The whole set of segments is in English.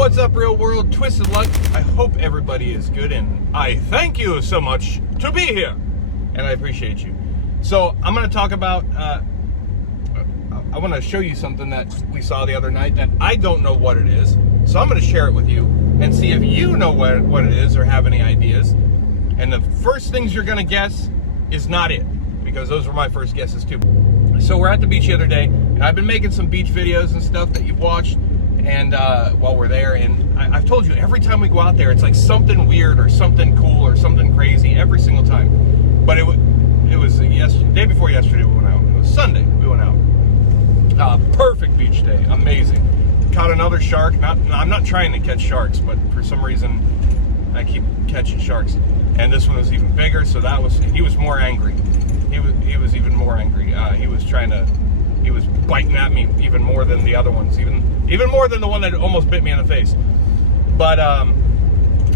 What's up, real world? Twisted Luck. I hope everybody is good, and I thank you so much to be here, and I appreciate you. So I'm going to talk about, I want to show you something that we saw the other night that I don't know what it is. So I'm going to share it with you and see if you know what it is or have any ideas. And the first things you're going to guess is not it, because those were my first guesses too. So we're at the beach the other day, and I've been making some beach videos and stuff that you've watched, and while we're there, and I've told you, every time we go out there, it's like something weird or something cool or something crazy every single time. But it was day before yesterday we went out. It was Sunday we went out. Perfect beach day, amazing. Caught another shark. I'm not trying to catch sharks, but for some reason I keep catching sharks. And this one was even bigger, so he was more angry. He was even more angry. He was biting at me even more than the other ones, even more than the one that almost bit me in the face. But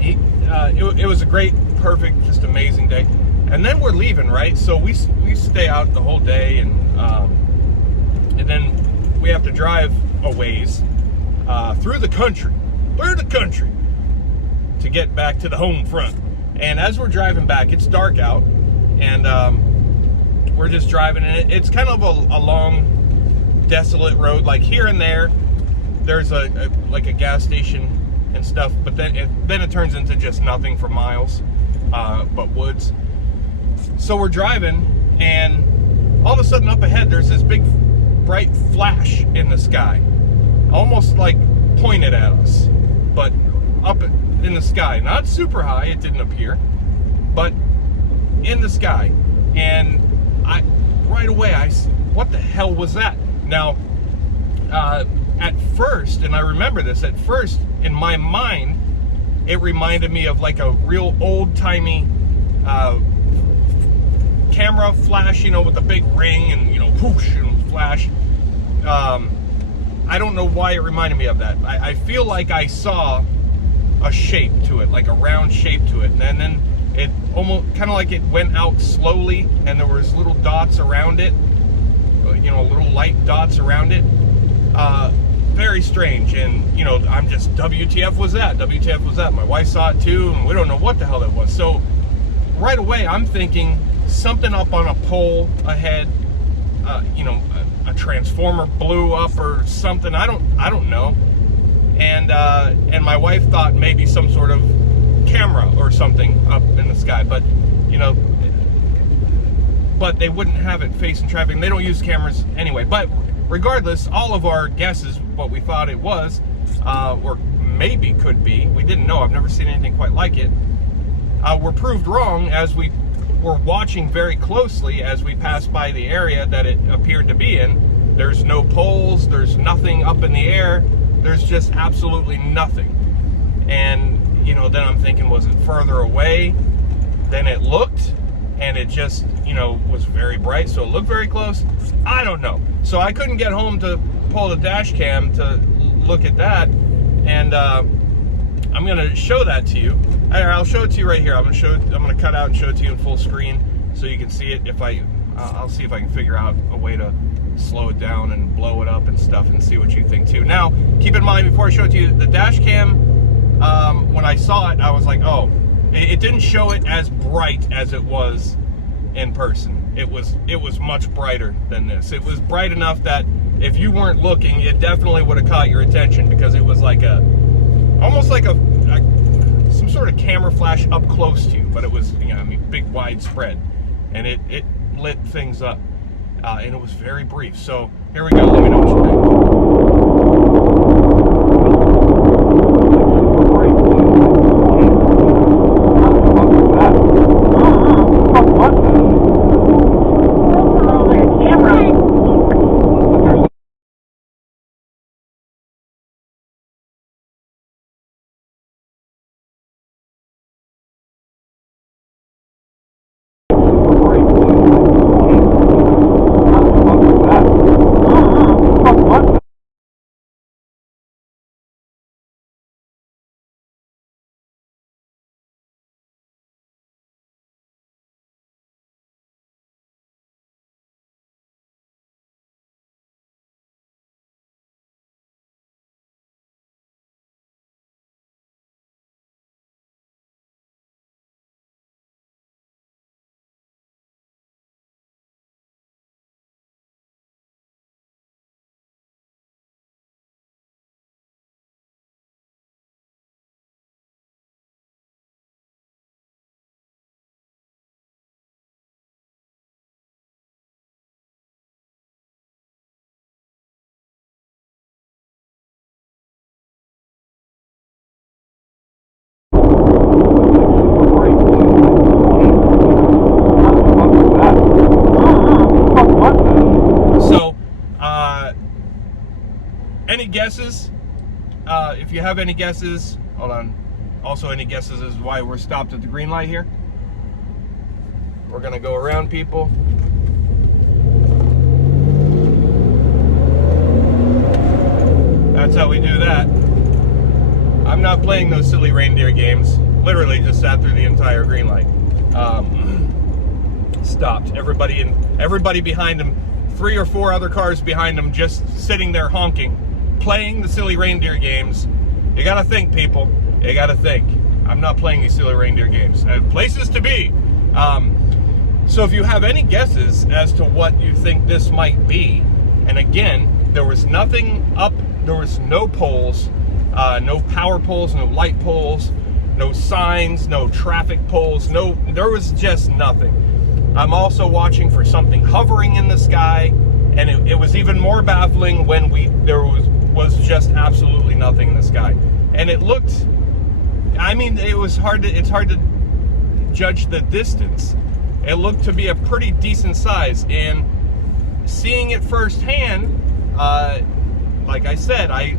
it was a great, perfect, just amazing day. And then we're leaving, right? So we stay out the whole day, and then we have to drive a ways through the country to get back to the home front. And as we're driving back, it's dark out, and we're just driving, and it's kind of a long, desolate road. Like here and there's like a gas station and stuff, but then it turns into just nothing for miles, but woods. So we're driving, and all of a sudden up ahead there's this big bright flash in the sky, almost like pointed at us, but up in the sky, not super high, it didn't appear, but in the sky. And right away, what the hell was that? Now, at first, and I remember this, at first, in my mind, it reminded me of like a real old-timey camera flash, with a big ring and, whoosh and flash. I don't know why it reminded me of that. I feel like I saw a shape to it, like a round shape to it, and then it almost kind of like it went out slowly, and there was little dots around it, little light dots around it. Very strange, and I'm just, WTF was that? WTF was that? My wife saw it too, and we don't know what the hell that was. So right away, I'm thinking something up on a pole ahead. A transformer blew up or something. I don't know. And my wife thought maybe some sort of camera or something up in the sky, but but they wouldn't have it facing traffic, and they don't use cameras anyway. But regardless, all of our guesses, what we thought it was, or maybe could be, we didn't know, I've never seen anything quite like it, were proved wrong as we were watching very closely as we passed by the area that it appeared to be in. There's no poles, there's nothing up in the air, there's just absolutely nothing. And then I'm thinking, was it further away than it looked? And it just, was very bright, so it looked very close. I don't know. So I couldn't get home to pull the dash cam to look at that. And I'm gonna show that to you. I'll show it to you right here. I'm gonna cut out and show it to you in full screen so you can see it. I'll see if I can figure out a way to slow it down and blow it up and stuff, and see what you think too. Now, keep in mind, before I show it to you, the dash cam, when I saw it, I was like, oh, it didn't show it as bright as it was in person. It was much brighter than this. It was bright enough that if you weren't looking, it definitely would have caught your attention, because it was like almost like some sort of camera flash up close to you, but it was, big widespread, and it lit things up, and it was very brief. So here we go. Let me know what you think. any guesses, if you have any guesses, hold on. Also, any guesses as why we're stopped at the green light here? We're gonna go around people. That's how we do that. I'm not playing those silly reindeer games. Literally just sat through the entire green light. Stopped. Everybody behind him, 3 or 4 other cars behind him, just sitting there honking, playing the silly reindeer games. You gotta think, people. You gotta think. I'm not playing these silly reindeer games. I have places to be. So if you have any guesses as to what you think this might be, and again, there was nothing up, there was no poles, no power poles, no light poles, no signs, no traffic poles, there was just nothing. I'm also watching for something hovering in the sky, and it was even more baffling when there was just absolutely nothing in the sky. And it looked, I mean, it's hard to judge the distance. It looked to be a pretty decent size, and seeing it firsthand, like I said, I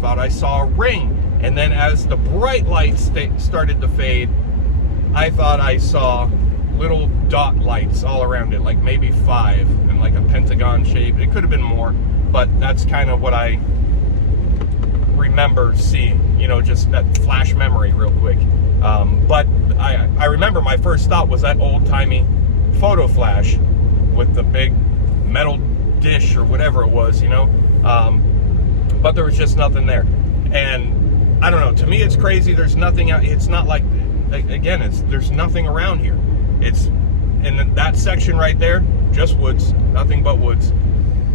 thought I saw a ring, and then as the bright lights started to fade, I thought I saw little dot lights all around it, like maybe 5, and like a pentagon shape. It could have been more, but that's kind of what I remember seeing, you know, just that flash memory real quick. But I remember my first thought was that old-timey photo flash with the big metal dish or whatever it was, you know. But there was just nothing there. And I don't know, to me it's crazy. There's nothing out. It's not like, again, there's nothing around here. It's in that section right there, just woods, nothing but woods.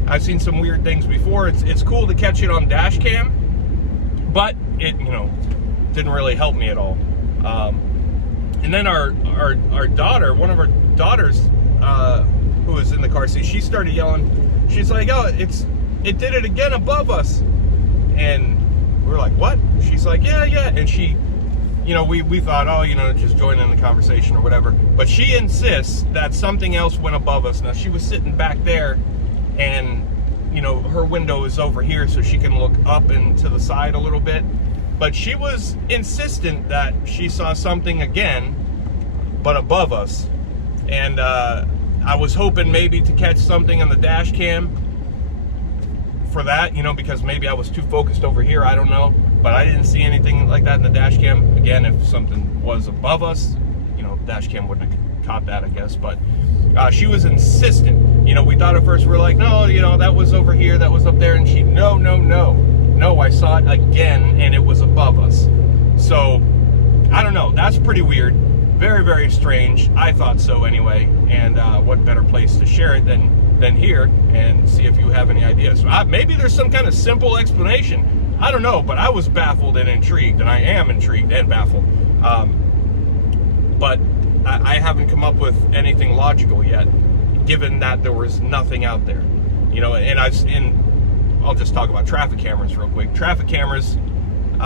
I've seen some weird things before. It's cool to catch it on dash cam, but it, you know, didn't really help me at all. And then our daughter, one of our daughters, who was in the car seat, she started yelling. She's like, "Oh, it did it again above us." And we're like, "What?" She's like, "Yeah." And she, you know, we thought, oh, you know, just join in the conversation or whatever. But she insists that something else went above us. Now, she was sitting back there, and, you know, her window is over here, so she can look up and to the side a little bit. But she was insistent that she saw something again, but above us. And I was hoping maybe to catch something on the dash cam for that, you know, because maybe I was too focused over here, I don't know. But I didn't see anything like that in the dash cam. Again, if something was above us, you know, dash cam wouldn't have caught that, I guess. But she was insistent. You know, we thought at first, we were like, no, you know, that was over here, that was up there. And she, no, I saw it again, and it was above us. So, I don't know. That's pretty weird. Very, very strange. I thought so anyway. And what better place to share it than here and see if you have any ideas. Maybe there's some kind of simple explanation. I don't know, but I was baffled and intrigued, and I am intrigued and baffled. But I haven't come up with anything logical yet, given that there was nothing out there. You know, and I'll just talk about traffic cameras real quick. Traffic cameras,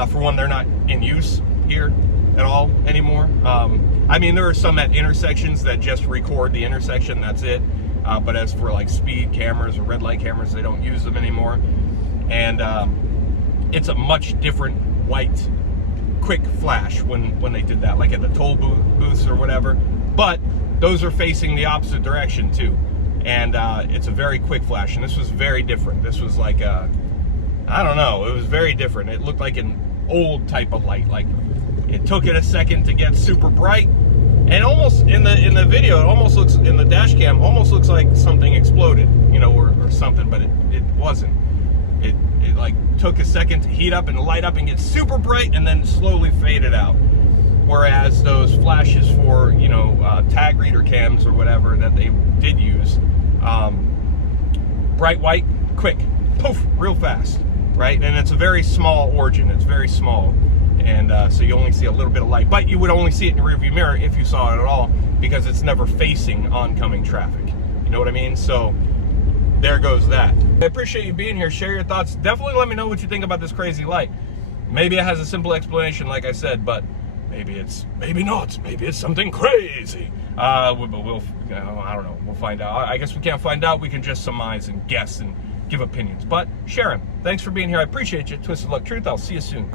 for one, they're not in use here at all anymore. I mean, there are some at intersections that just record the intersection, that's it. But as for like speed cameras or red light cameras, they don't use them anymore. And it's a much different white, quick flash when they did that, like at the toll booths or whatever. But those are facing the opposite direction too. And it's a very quick flash, and this was very different. This was like I don't know, it was very different. It looked like an old type of light. Like, it took it a second to get super bright, and almost in the video, it almost looks, in the dash cam, almost looks like something exploded, you know, or something, but it wasn't. It like took a second to heat up and light up and get super bright, and then slowly faded out. Whereas those flashes for, you know, tag reader cams or whatever that they did use, bright white, quick, poof, real fast, right? And it's a very small origin. It's very small, and so you only see a little bit of light, but you would only see it in the rearview mirror if you saw it at all, because it's never facing oncoming traffic. You know what I mean? So there goes that. I appreciate you being here. Share your thoughts. Definitely let me know what you think about this crazy light. Maybe it has a simple explanation, like I said, but maybe not. Maybe it's something crazy. But we'll, I don't know. We'll find out. I guess we can't find out. We can just surmise and guess and give opinions, but share them. Thanks for being here. I appreciate you. Twisted Luck Truth. I'll see you soon.